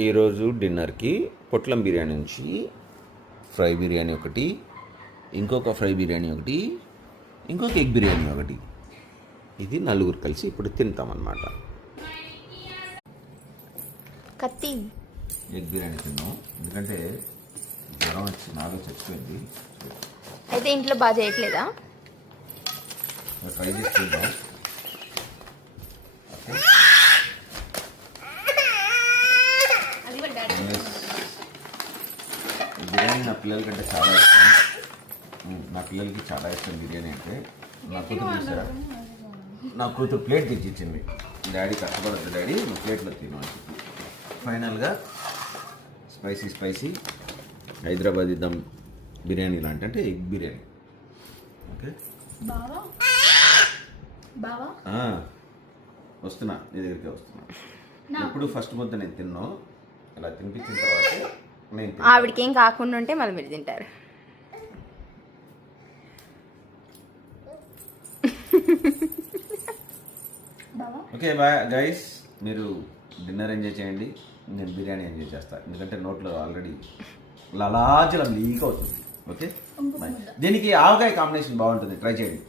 ఈరోజు డిన్నర్కి పొట్లం బిర్యానీ నుంచి ఫ్రై బిర్యానీ ఒకటి, ఇంకొక ఫ్రై బిర్యానీ ఒకటి, ఇంకొక ఎగ్ బిర్యానీ ఒకటి. ఇది నలుగురు కలిసి ఇప్పుడు తింటామన్నమాట. కత్తి ఎగ్ బిర్యానీ తిన్నాం ఎందుకంటే జ్వరం వచ్చి నాలో చచ్చిపోయింది. అయితే ఇంట్లో బాగా చేయట్లేదా? ట్రై చేస్తున్నాం. బిర్యానీ నా పిల్లల కంటే చాలా ఇష్టం. నా పిల్లలకి చాలా ఇష్టం బిర్యానీ అంటే. నా కూతురు చూసారా, నా కూతురు ప్లేట్ తెచ్చిచ్చింది. డాడీ కష్టపడద్దు డాడీ, నువ్వు ప్లేట్లో తిను. ఫైనల్గా స్పైసీ హైదరాబాదీ దమ్ బిర్యానీ లాంటి అంటే ఎగ్ బిర్యానీ. ఓకే వస్తున్నా, నీ దగ్గరికి వస్తున్నా. ఎప్పుడు ఫస్ట్ ముద్ద నేను తిన్నాను, అలా తినిపించిన తర్వాత ఆవిడకి ఏం కాకుండా ఉంటే మళ్ళీ మీరు తింటారు. ఓకే బాయ్ గైస్, మీరు డిన్నర్ ఎంజాయ్ చేయండి, నేను బిర్యానీ ఎంజాయ్ చేస్తాను. ఎందుకంటే నోట్లో ఆల్రెడీ లలాజలం లీక్ అవుతుంది. ఓకే, దీనికి ఆవకాయ కాంబినేషన్ బాగుంటుంది, ట్రై చేయండి.